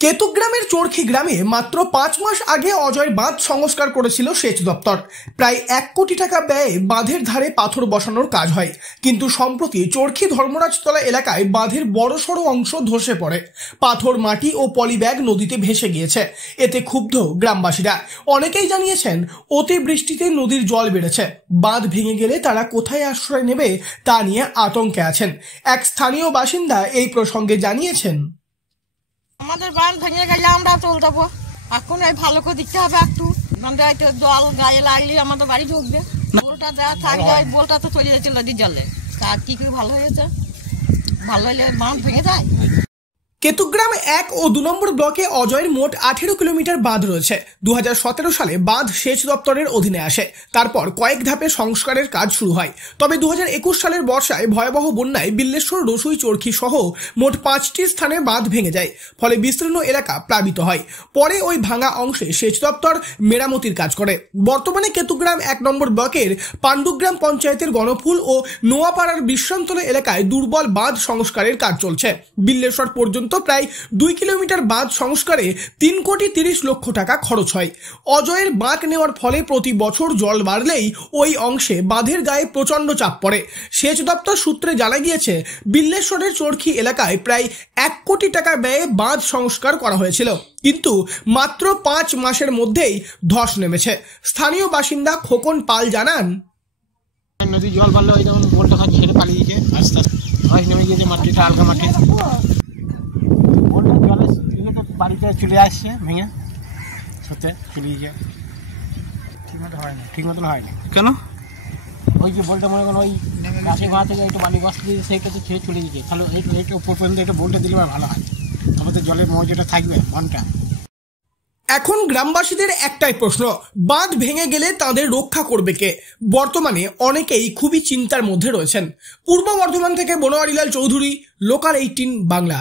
কেতুগ্রামের চরখি গ্রামে মাত্র 5 মাস আগে অজয় বাঁধ সংস্কার করেছিল সেচ দপ্তর। প্রায় 1 কোটি টাকা ব্যয়ে বাঁধের ধারে পাথর বসানোর কাজ হয়, কিন্তু সম্প্রতি চরখি ধর্মরাজতলা এলাকায় বাঁধের বড়সড় অংশ ধসে পড়ে। পাথর, মাটি ও পলিব্যাগ নদীতে ভেসে গিয়েছে। এতে ক্ষুব্ধ গ্রামবাসীরা। অনেকেই জানিয়েছেন, অতিবৃষ্টিতে নদীর জল বেড়েছে, বাঁধ ভেঙে গেলে তারা কোথায় আশ্রয় নেবে তা নিয়ে আতঙ্কে আছেন। এক স্থানীয় বাসিন্দা এই প্রসঙ্গে জানিয়েছেন, আমাদের বাঁধ ভেঙে গেলে আমরা চলে যাবো। এখন এই ভালো করে দিতে হবে একটু, জল গায়ে লাগলে আমাদের বাড়ি ঢুকবে। বোলটা দেওয়া থাকলে বোলটা তো চলে যাচ্ছে নদীর জলে। তা কি করে ভালো হয়েছে? ভালো হলে বাঁধ ভেঙে যায়। কেতুগ্রাম 1 ও 2 নম্বর ব্লকে অজয়ের মোট 18 কিলোমিটার বাঁধ রয়েছে। 2017 সালে বাঁধ সেচ দপ্তরের অধীনে আসে। তারপর কয়েক ধাপে সংস্কারের কাজ শুরু হয়। তবে 2021 সালের বর্ষায় ভয়াবহ বন্যায় বিল্লেশ্বর, রসুই, চরখি সহ মোট 5টি স্থানে বাঁধ ভেঙে যায়। ফলে বিস্তীর্ণ এলাকা প্লাবিত হয়। পরে ওই ভাঙা অংশে সেচ দপ্তর মেরামতির কাজ করে। বর্তমানে কেতুগ্রাম 1 নম্বর ব্লকের পাণ্ডুগ্রাম পঞ্চায়েতের গণফুল ও নোয়াপাড়ার বিশ্রামতলা এলাকায় দুর্বল বাঁধ সংস্কারের কাজ চলছে। বিল্লেশ্বর পর্যন্ত প্রায় 2 কিলোমিটার বাঁধ সংস্কারে 3,30,00,000 টাকা খরচ হয়। অজয়ের বাঁক নেওয়ার ফলে প্রতি বছর জল বাড়লেই ওই অংশে বাঁধের গায়ে প্রচন্ড চাপ পড়ে। সেচ দপ্তর সূত্রে জানা গিয়েছে, বিল্লেশ্বরের চরখি এলাকায় প্রায় 1 কোটি টাকা ব্যয়ে বাঁধ সংস্কার করা হয়েছিল, কিন্তু মাত্র 5 মাসের মধ্যেই ধস নেমেছে। স্থানীয় বাসিন্দা খোকন পাল জানান, নদী জল বাড়লে ওই যেমন বোলটা ছেড়ে পালিয়ে গিয়েছে, আস্তে আস্তে ধস নেমে গিয়েছে মাটিটা, হালকা মাটি। বোলটা জলের দিকে তো বাড়িতে চলে আসছে, ভেঙে সত্যি চলে গিয়ে ঠিক মতন হয়নি। কেন? ওই যে বোলটা মনে করেন ওই গাছে ঘা থেকে একটু বালি বস্তা দিয়ে সেই কাছে ছেড়ে চলে গিয়েছে। তাহলে এইটা উপর পর্যন্ত একটা বোলটা দিলে ভালো হয়, আমাদের জলের মজুটা থাকবে ঘন্টা। এখন গ্রামবাসীদের একটাই প্রশ্ন, বাঁধ ভেঙে গেলে তাদের রক্ষা করবে কে? বর্তমানে অনেকেই খুবই চিন্তার মধ্যে রয়েছেন। পূর্ব বর্ধমান থেকে বনোয়ারিলাল চৌধুরী, লোকাল 18 বাংলা।